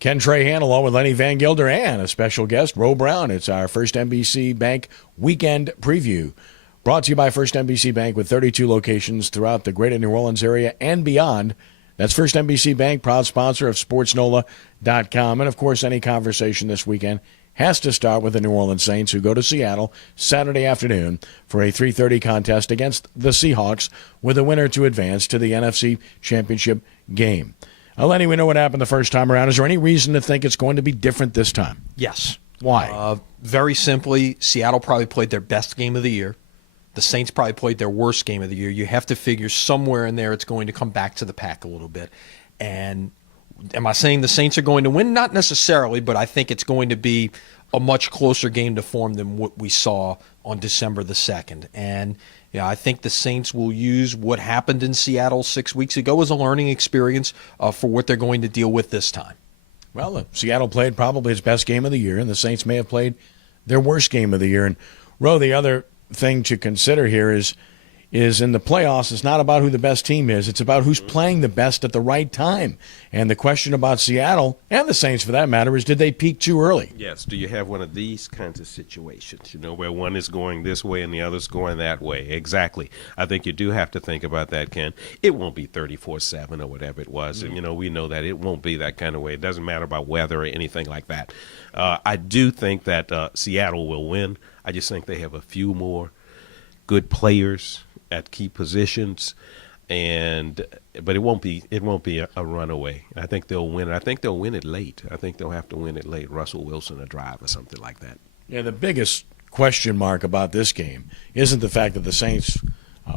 Ken Trahan along with Lenny Vangilder and a special guest, Ro Brown. It's our First NBC Bank Weekend Preview. Brought to you by First NBC Bank with 32 locations throughout the greater New Orleans area and beyond. That's First NBC Bank, proud sponsor of SportsNOLA.com. And, of course, any conversation this weekend has to start with the New Orleans Saints, who go to Seattle Saturday afternoon for a 3:30 contest against the Seahawks, with a winner to advance to the NFC Championship game. Lenny, we know what happened the first time around. Is there any reason to think it's going to be different this time? Yes. Why? Very simply, Seattle probably played their best game of the year. The Saints probably played their worst game of the year. You have to figure somewhere in there it's going to come back to the pack a little bit. And am I saying the Saints are going to win? Not necessarily, but I think it's going to be a much closer game to form than what we saw on December the 2nd. And I think the Saints will use what happened in Seattle 6 weeks ago as a learning experience for what they're going to deal with this time. Well, Seattle played probably its best game of the year, and the Saints may have played their worst game of the year. And, Ro, the other thing to consider here is in the playoffs, it's not about who the best team is. It's about who's playing the best at the right time. And the question about Seattle, and the Saints for that matter, is did they peak too early? Yes. Do you have one of these kinds of situations, where one is going this way and the other's going that way? Exactly. I think you do have to think about that, Ken. It won't be 34-7 or whatever it was. And, we know that it won't be that kind of way. It doesn't matter about weather or anything like that. I do think that Seattle will win. I just think they have a few more good players at key positions, but it won't be a runaway. I think they'll win. I think they'll win it late. I think they'll have to win it late. Russell Wilson a drive or something like that. Yeah, the biggest question mark about this game isn't the fact that the Saints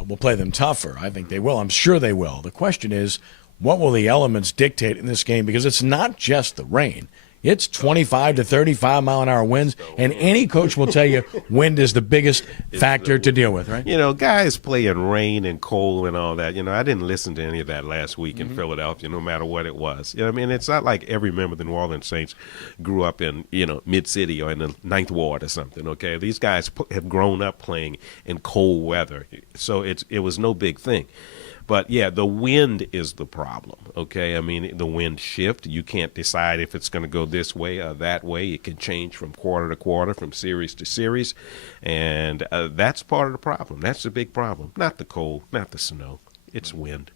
will play them tougher. I think they will. I'm sure they will. The question is, what will the elements dictate in this game? Because it's not just the rain. It's 25 to 35 mile an hour winds, and any coach will tell you wind is the biggest factor to deal with, right? Guys play in rain and cold and all that. I didn't listen to any of that last week in Philadelphia, no matter what it was. It's not like every member of the New Orleans Saints grew up in, Mid-City or in the Ninth Ward or something, okay? These guys have grown up playing in cold weather, so it was no big thing. But, yeah, the wind is the problem, okay? The wind shift. You can't decide if it's going to go this way or that way. It can change from quarter to quarter, from series to series, and that's part of the problem. That's the big problem. Not the cold, not the snow. It's wind.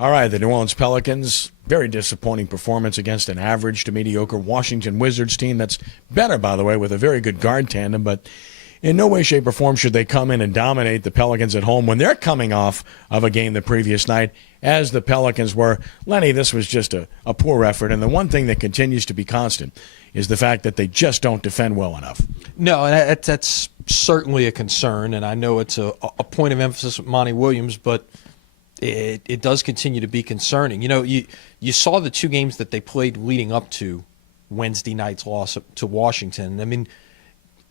All right, the New Orleans Pelicans, very disappointing performance against an average to mediocre Washington Wizards team that's better, by the way, with a very good guard tandem, but in no way, shape, or form should they come in and dominate the Pelicans at home when they're coming off of a game the previous night, as the Pelicans were. Lenny, this was just a poor effort, and the one thing that continues to be constant is the fact that they just don't defend well enough. No, that's certainly a concern, and I know it's a point of emphasis with Monty Williams, but it does continue to be concerning. You saw the two games that they played leading up to Wednesday night's loss to Washington.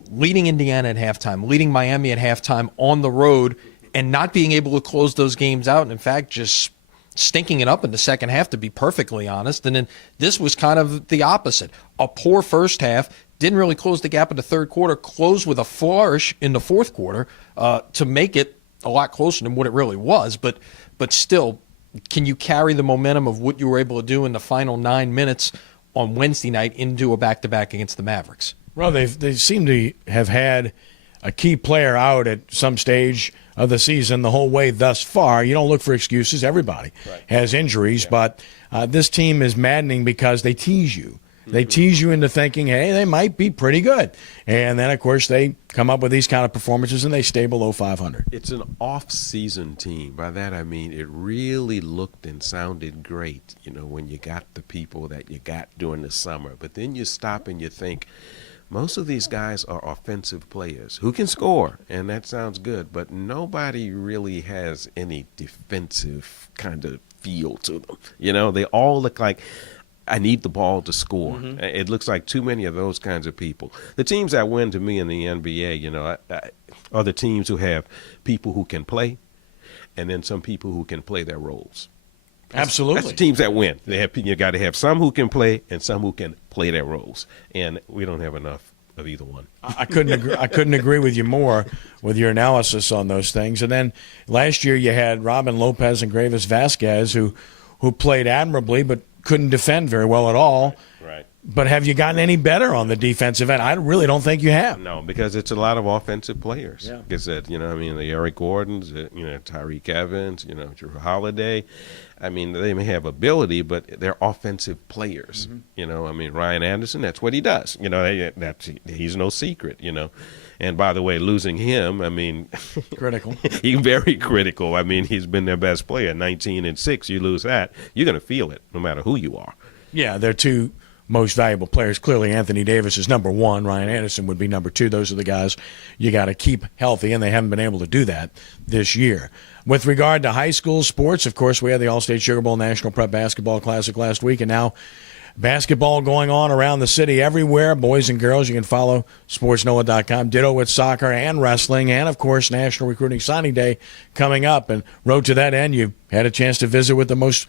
Leading Indiana at halftime, leading Miami at halftime on the road, and not being able to close those games out, and in fact just stinking it up in the second half, to be perfectly honest. And then this was kind of the opposite. A poor first half, didn't really close the gap in the third quarter, closed with a flourish in the fourth quarter to make it a lot closer than what it really was. But still, can you carry the momentum of what you were able to do in the final 9 minutes on Wednesday night into a back-to-back against the Mavericks? Well, they seem to have had a key player out at some stage of the season the whole way thus far. You don't look for excuses. Everybody has injuries, but this team is maddening because they tease you. They tease you into thinking, hey, they might be pretty good. And then, of course, they come up with these kind of performances and they stay below 500. It's an off-season team. By that I mean it really looked and sounded great, when you got the people that you got during the summer. But then you stop and you think, most of these guys are offensive players who can score, and that sounds good, but nobody really has any defensive kind of feel to them. They all look like, I need the ball to score. It looks like too many of those kinds of people. The teams that win to me in the NBA, are the teams who have people who can play and then some people who can play their roles. Absolutely. That's the teams that win. You got to have some who can play and some who can play their roles, and we don't have enough of either one. I couldn't agree with you more with your analysis on those things. And then last year you had Robin Lopez and Gravis Vasquez who played admirably but couldn't defend very well at all. Right. But have you gotten any better on the defensive end? I really don't think you have. No, because it's a lot of offensive players. Yeah. Like I said, the Eric Gordons, Tyreek Evans, Drew Holiday. I mean, they may have ability, but they're offensive players. Ryan Anderson, that's what he does. He's no secret, And by the way, losing him, Critical. he's very critical. He's been their best player, 19-6. You lose that, you're going to feel it no matter who you are. Yeah, they're two most valuable players. Clearly, Anthony Davis is number one. Ryan Anderson would be number two. Those are the guys you got to keep healthy, and they haven't been able to do that this year. With regard to high school sports, of course, we had the All-State Sugar Bowl National Prep Basketball Classic last week, and now basketball going on around the city everywhere. Boys and girls, you can follow SportsNOLA.com. Ditto with soccer and wrestling, and, of course, National Recruiting Signing Day coming up. And road to that end, you had a chance to visit with the most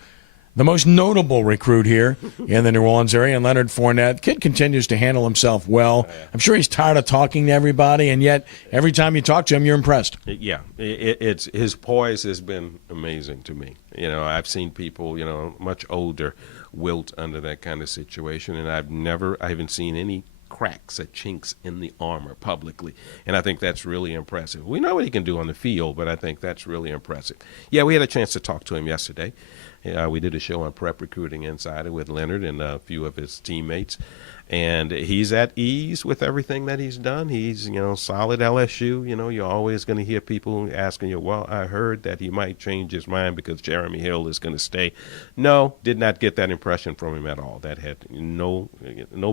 notable recruit here in the New Orleans area, and Leonard Fournette. Kid continues to handle himself well. I'm sure he's tired of talking to everybody, and yet every time you talk to him, you're impressed. Yeah, it's his poise has been amazing to me. I've seen people, much older wilt under that kind of situation, and I haven't seen any cracks or chinks in the armor publicly, and I think that's really impressive. We know what he can do on the field, but I think that's really impressive. Yeah, we had a chance to talk to him yesterday. We did a show on Prep Recruiting Insider with Leonard and a few of his teammates, and he's at ease with everything that he's done. He's, solid LSU. You're always going to hear people asking you, well, I heard that he might change his mind because Jeremy Hill is going to stay. No, did not get that impression from him at all. That had no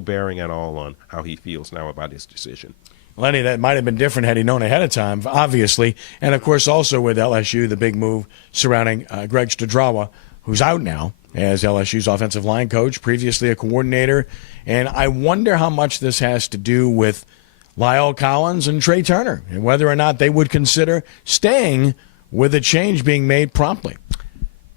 bearing at all on how he feels now about his decision. Lenny, that might have been different had he known ahead of time, obviously. And, of course, also with LSU, the big move surrounding Greg Studrawa, who's out now as LSU's offensive line coach, previously a coordinator. And I wonder how much this has to do with Lyle Collins and Trey Turner and whether or not they would consider staying with a change being made promptly.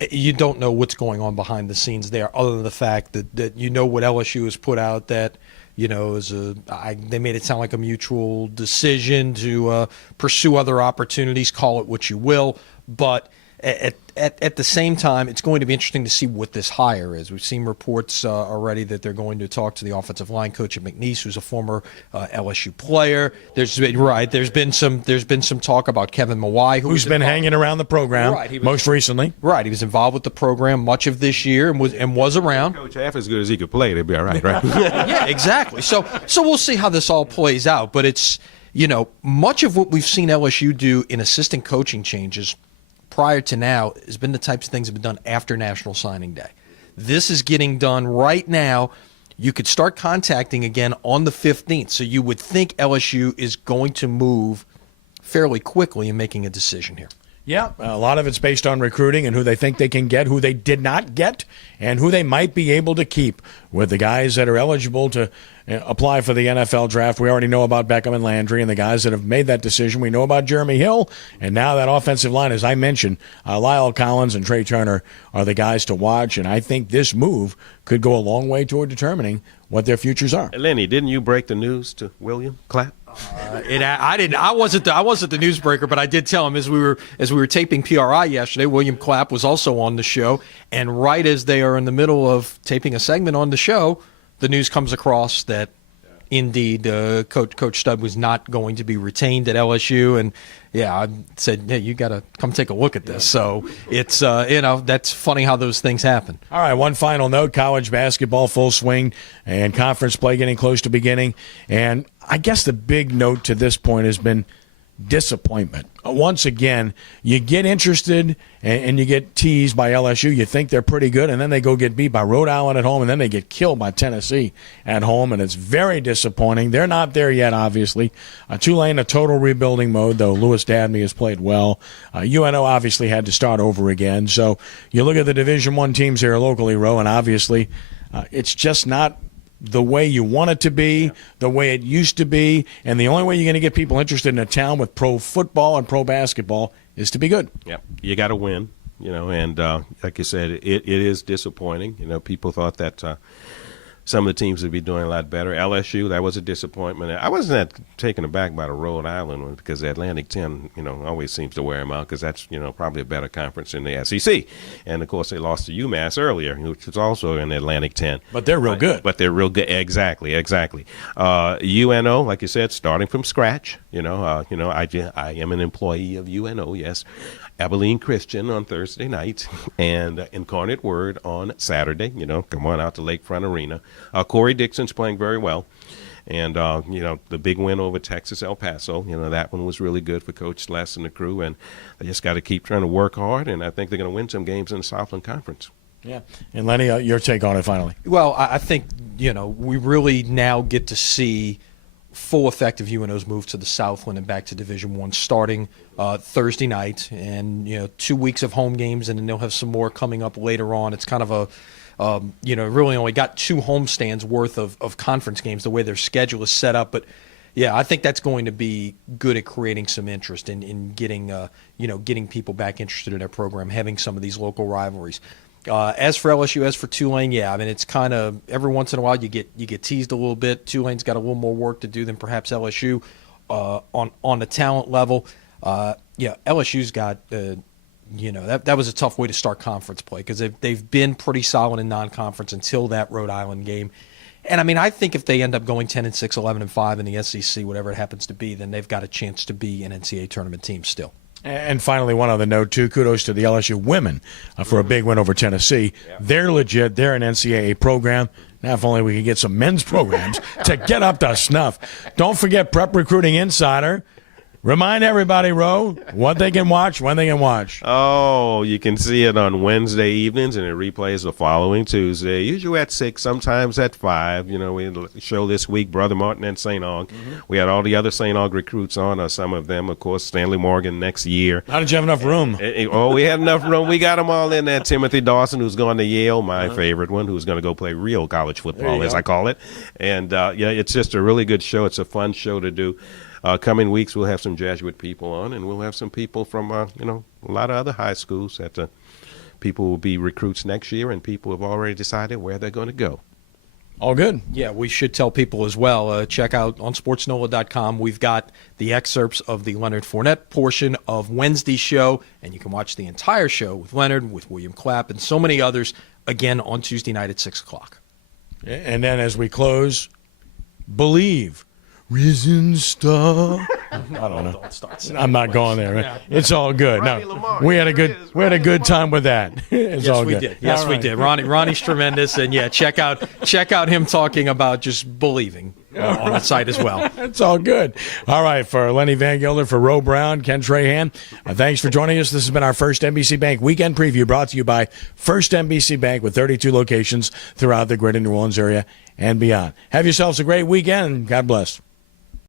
You don't know what's going on behind the scenes there, other than the fact that what LSU has put out, that they made it sound like a mutual decision to pursue other opportunities, call it what you will, but at the same time, it's going to be interesting to see what this hire is. We've seen reports already that they're going to talk to the offensive line coach at McNeese, who's a former LSU player. There's been some talk about Kevin Mawai, who's been hanging around the program most recently. Right, he was involved with the program much of this year and was around. Coach half as good as he could play, they'd be all right, right? Yeah, exactly. So we'll see how this all plays out. But it's much of what we've seen LSU do in assistant coaching changes prior to now has been the types of things that have been done after National Signing Day. This is getting done right now. You could start contacting again on the 15th, so you would think LSU is going to move fairly quickly in making a decision here. Yeah, a lot of it's based on recruiting and who they think they can get, who they did not get, and who they might be able to keep with the guys that are eligible to apply for the NFL draft. We already know about Beckham and Landry and the guys that have made that decision. We know about Jeremy Hill, and now that offensive line, as I mentioned, Lyle Collins and Trey Turner are the guys to watch, and I think this move could go a long way toward determining what their futures are. Lenny, didn't you break the news to William Clapp? I didn't. I wasn't the newsbreaker, but I did tell him as we were taping PRI yesterday. William Clapp was also on the show, and right as they are in the middle of taping a segment on the show, the news comes across that indeed Coach Stud was not going to be retained at LSU, and I said, hey, you got to come take a look at this. So it's that's funny how those things happen. All right, one final note: college basketball full swing and conference play getting close to beginning, and I guess the big note to this point has been disappointment. Once again, you get interested and you get teased by LSU. You think they're pretty good, and then they go get beat by Rhode Island at home, and then they get killed by Tennessee at home, and it's very disappointing. They're not there yet, obviously. Tulane, a total rebuilding mode, though Lewis Dabney has played well. UNO obviously had to start over again. So you look at the Division I teams here locally, Ro, and obviously it's just not the way you want it to be, the way it used to be, and the only way you're going to get people interested in a town with pro football and pro basketball is to be good. Yep, you got to win, and like you said, it is disappointing. People thought that some of the teams would be doing a lot better. LSU, that was a disappointment. I wasn't that taken aback by the Rhode Island one because the Atlantic 10, always seems to wear them out because that's, probably a better conference in the SEC. And, of course, they lost to UMass earlier, which is also in the Atlantic 10. But they're real good. But they're real good. Exactly. UNO, like you said, starting from scratch. I am an employee of UNO, yes. Abilene Christian on Thursday night and Incarnate Word on Saturday. Come on out to Lakefront Arena. Corey Dixon's playing very well. And, the big win over Texas El Paso, that one was really good for Coach Les and the crew. And they just got to keep trying to work hard. And I think they're going to win some games in the Southland Conference. Yeah. And, Lenny, your take on it finally. Well, I think, we really now get to see full effect of UNO's move to the Southland and back to Division I starting Thursday night, and 2 weeks of home games, and then they'll have some more coming up later on. It's kind of a really only got 2 homestands worth of conference games the way their schedule is set up. But yeah, I think that's going to be good at creating some interest in getting getting people back interested in their program, having some of these local rivalries. As for LSU, as for Tulane, yeah, I mean, it's kind of every once in a while you get teased a little bit. Tulane's got a little more work to do than perhaps LSU on the talent level. LSU's got that was a tough way to start conference play because they've been pretty solid in non-conference until that Rhode Island game. And I mean, I think if they end up going 10-6, 11-5 in the SEC, whatever it happens to be, then they've got a chance to be an NCAA tournament team still. And finally, one other note, too, kudos to the LSU women for a big win over Tennessee. Yeah. They're legit. They're an NCAA program. Now, if only we could get some men's programs to get up to snuff. Don't forget Prep Recruiting Insider. Remind everybody, Ro, what they can watch, when they can watch. Oh, you can see it on Wednesday evenings, and it replays the following Tuesday, usually at 6, sometimes at 5. We had a show this week, Brother Martin and St. Aug. Mm-hmm. We had all the other St. Aug recruits on, some of them, of course, Stanley Morgan next year. How did you have enough room? We had enough room. We got them all in there. Timothy Dawson, who's going to Yale, my favorite one, who's going to go play real college football, as I call it. And, it's just a really good show. It's a fun show to do. Coming weeks, we'll have some Jesuit people on, and we'll have some people from, a lot of other high schools that people will be recruits next year, and people have already decided where they're going to go. All good. Yeah, we should tell people as well, check out on SportsNOLA.com. We've got the excerpts of the Leonard Fournette portion of Wednesday's show, and you can watch the entire show with Leonard, with William Clapp, and so many others, again, on Tuesday night at 6 o'clock. And then as we close, believe. Risen star. I don't know. I'm not going there. Right? It's all good. No, we had a good time with that. It's all good. Yes, we did. Ronnie's tremendous, and yeah, check out him talking about just believing on the site as well. It's all good. All right, for Lenny Vangilder, for Ro Brown, Ken Trahan, thanks for joining us. This has been our First NBC Bank Weekend Preview, brought to you by First NBC Bank with 32 locations throughout the greater New Orleans area and beyond. Have yourselves a great weekend, and God bless.